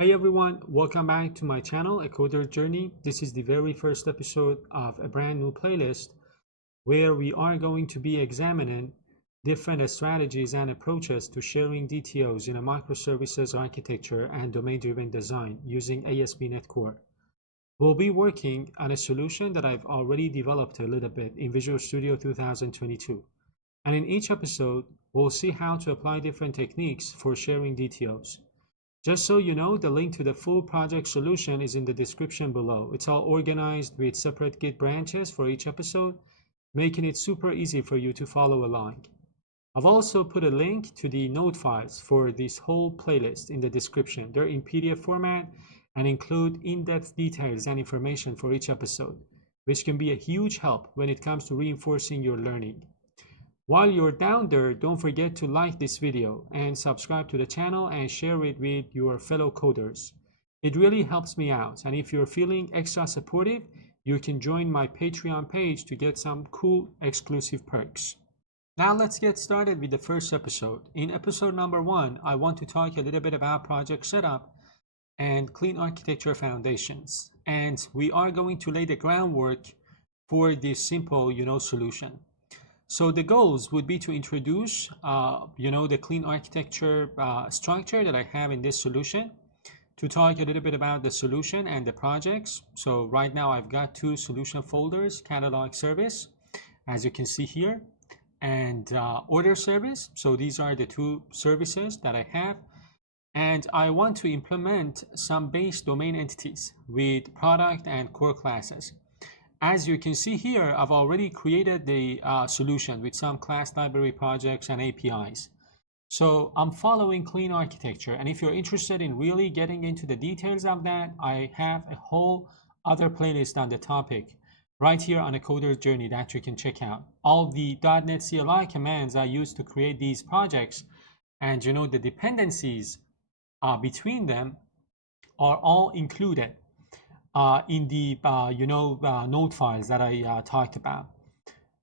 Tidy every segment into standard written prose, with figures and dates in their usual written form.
Hey everyone, welcome back to my channel, A Coder Journey. This is the very first episode of a brand new playlist where we are going to be examining different strategies and approaches to sharing DTOs in a microservices architecture and domain-driven design using ASP.NET Core. We'll be working on a solution that I've already developed a little bit in Visual Studio 2022. And in each episode, we'll see how to apply different techniques for sharing DTOs. Just so you know, the link to the full project solution is in the description below. It's all organized with separate Git branches for each episode, making it super easy for you to follow along. I've also put a link to the node files for this whole playlist in the description. They're in PDF format and include in-depth details and information for each episode, which can be a huge help when it comes to reinforcing your learning. While you're down there, don't forget to like this video and subscribe to the channel and share it with your fellow coders. It really helps me out, and if you're feeling extra supportive, you can join my Patreon page to get some cool exclusive perks. Now let's get started with the first episode. In episode number 1, I want to talk a little bit about project setup and clean architecture foundations. And we are going to lay the groundwork for this simple, solution. So the goals would be to introduce, the clean architecture structure that I have in this solution, to talk a little bit about the solution and the projects. So right now I've got 2 solution folders, catalog service, as you can see here, and order service. So these are the 2 services that I have. And I want to implement some base domain entities with product and core classes. As you can see here, I've already created the solution with some class library projects and APIs. So I'm following clean architecture. And if you're interested in really getting into the details of that, I have a whole other playlist on the topic right here on A Coder's Journey that you can check out. All the .NET CLI commands I use to create these projects and the dependencies between them are all included in the node files that I talked about.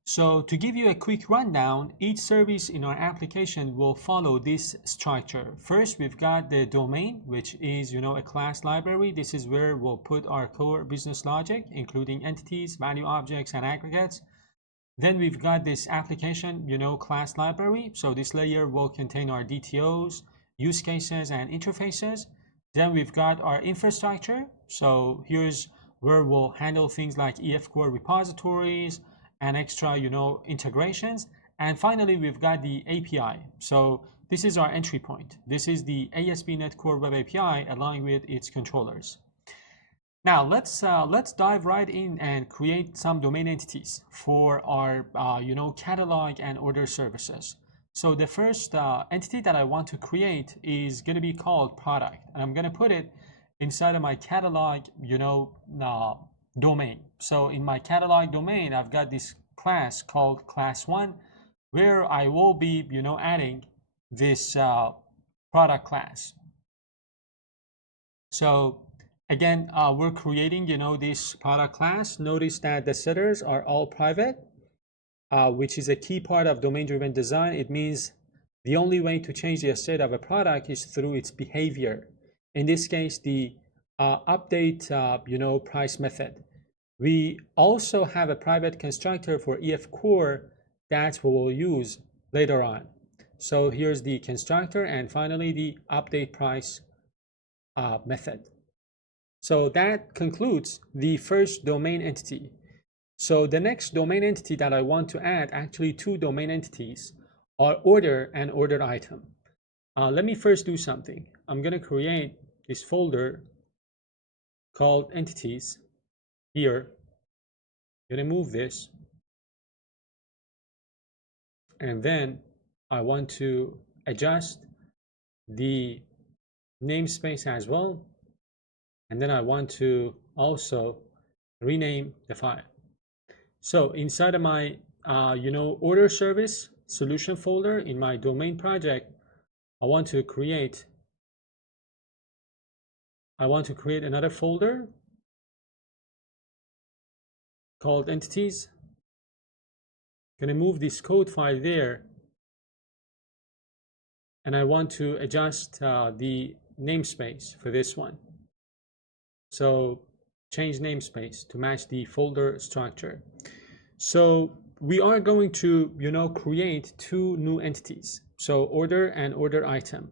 So to give you a quick rundown, each service in our application will follow this structure. First, we've got the domain, which is a class library. This is where we'll put our core business logic, including entities, value objects, and aggregates. Then we've got this application class library. So this layer will contain our DTOs, use cases, and interfaces. Then we've got our infrastructure. So here's where we'll handle things like EF core repositories and extra, integrations. And finally, we've got the API. So this is our entry point. This is the ASP.NET Core Web API along with its controllers. Now let's dive right in and create some domain entities for our, catalog and order services. So the first entity that I want to create is going to be called product, and I'm going to put it inside of my catalog, domain. So in my catalog domain, I've got this class called class 1, where I will be, adding this product class. So again, we're creating, this product class. Notice that the setters are all private. Which is a key part of domain-driven design. It means the only way to change the state of a product is through its behavior. In this case, the update, price method. We also have a private constructor for EF core that we will use later on. So here's the constructor, and finally the update price method. So that concludes the first domain entity. So the next domain entity that I want to add, actually 2 domain entities, are order and ordered item. Let me first do something. I'm going to create this folder called entities here. I'm going to move this. And then I want to adjust the namespace as well. And then I want to also rename the file. So inside of my, order service solution folder in my domain project, I want to create another folder called entities. I'm going to move this code file there, and I want to adjust the namespace for this one. So change namespace to match the folder structure. So we are going to, create two new entities. So order and order item.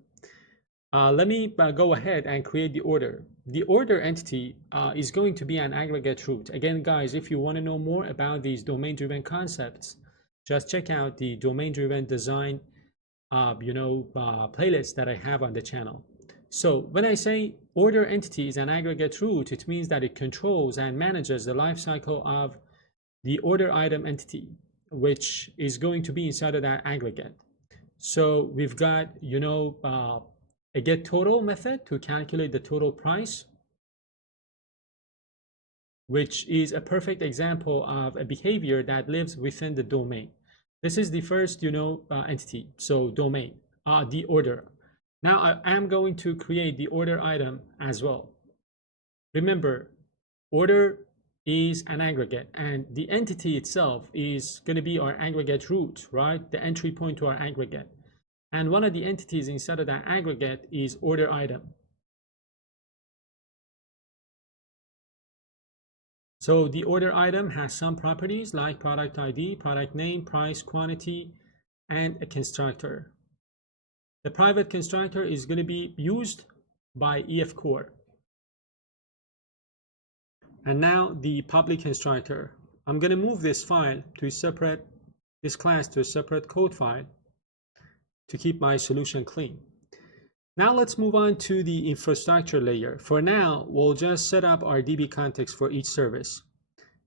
Let me go ahead and create the order. The order entity is going to be an aggregate root. Again, guys, if you want to know more about these domain-driven concepts, just check out the domain-driven design, playlist that I have on the channel. So when I say order entity is an aggregate root, it means that it controls and manages the lifecycle of the order item entity, which is going to be inside of that aggregate. So we've got, a get total method to calculate the total price, which is a perfect example of a behavior that lives within the domain. This is the first, entity. So domain, the order. Now I am going to create the order item as well. Remember, order is an aggregate, and the entity itself is going to be our aggregate root, right? The entry point to our aggregate. And one of the entities inside of that aggregate is order item. So the order item has some properties like product ID, product name, price, quantity, and a constructor. The private constructor is going to be used by EF Core. And now the public constructor. I'm going to move this file to a separate, this class to a separate code file to keep my solution clean. Now let's move on to the infrastructure layer. For now, we'll just set up our DB context for each service.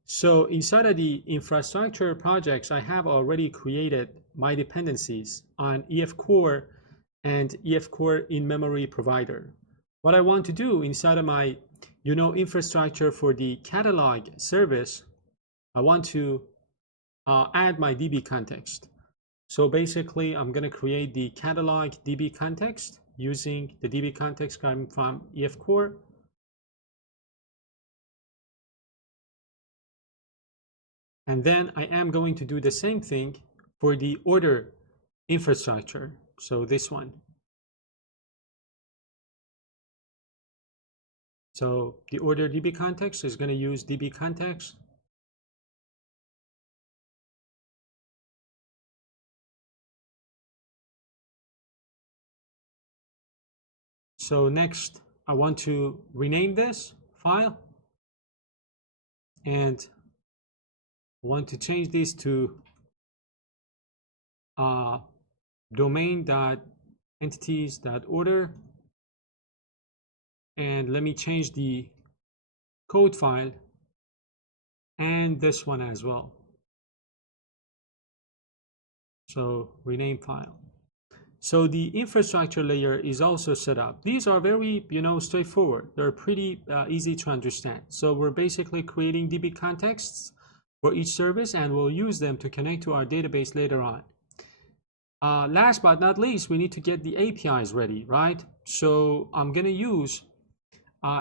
So inside of the infrastructure projects, I have already created my dependencies on EF Core and EF Core in-memory provider. What I want to do inside of my, infrastructure for the catalog service, I want to add my DB context. So basically, I'm going to create the catalog DB context using the DB context coming from EF Core. And then I am going to do the same thing for the order infrastructure. So this one. So the order DB context is going to use DB context. So next, I want to rename this file and I want to change this to domain.entities.order, and let me change the code file and this one as well. So rename file. So the infrastructure layer is also set up. These are very, straightforward. They're pretty easy to understand. So we're basically creating DB contexts for each service, and we'll use them to connect to our database later on. Last but not least, we need to get the APIs ready, right? So I'm going to use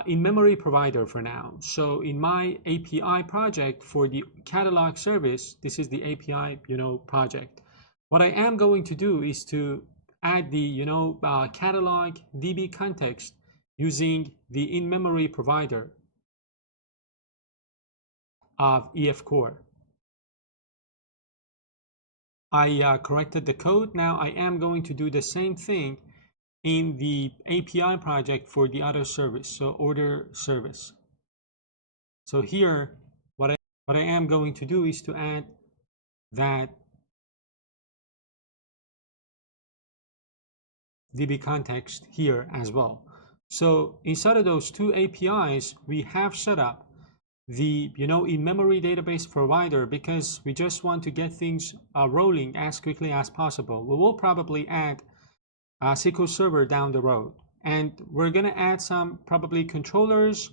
in-memory provider for now. So in my API project for the catalog service, this is the API, project. What I am going to do is to add the, catalog DB context using the in-memory provider of EF Core. I corrected the code. Now I am going to do the same thing in the API project for the other service, so order service. So here, what I am going to do is to add that DB context here as well. So inside of those two APIs, we have set up the in-memory database provider because we just want to get things rolling as quickly as possible. We will probably add a SQL Server down the road, and we're going to add some probably controllers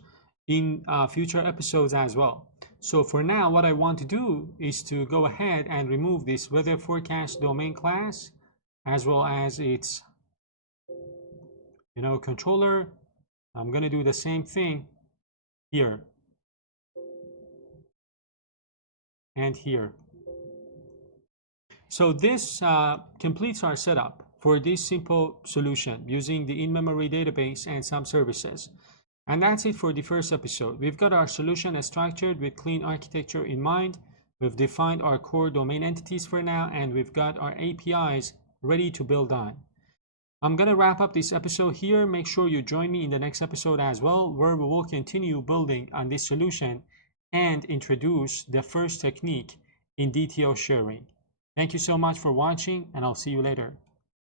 in future episodes as well. So for now, what I want to do is to go ahead and remove this weather forecast domain class as well as its controller. I'm going to do the same thing here and here. So this completes our setup for this simple solution using the in-memory database and some services. And that's it for the first episode. We've got our solution structured with clean architecture in mind. We've defined our core domain entities for now, and we've got our APIs ready to build on. I'm going to wrap up this episode here. Make sure you join me in the next episode as well, where we will continue building on this solution and introduce the first technique in DTO sharing. Thank you so much for watching, and I'll see you later.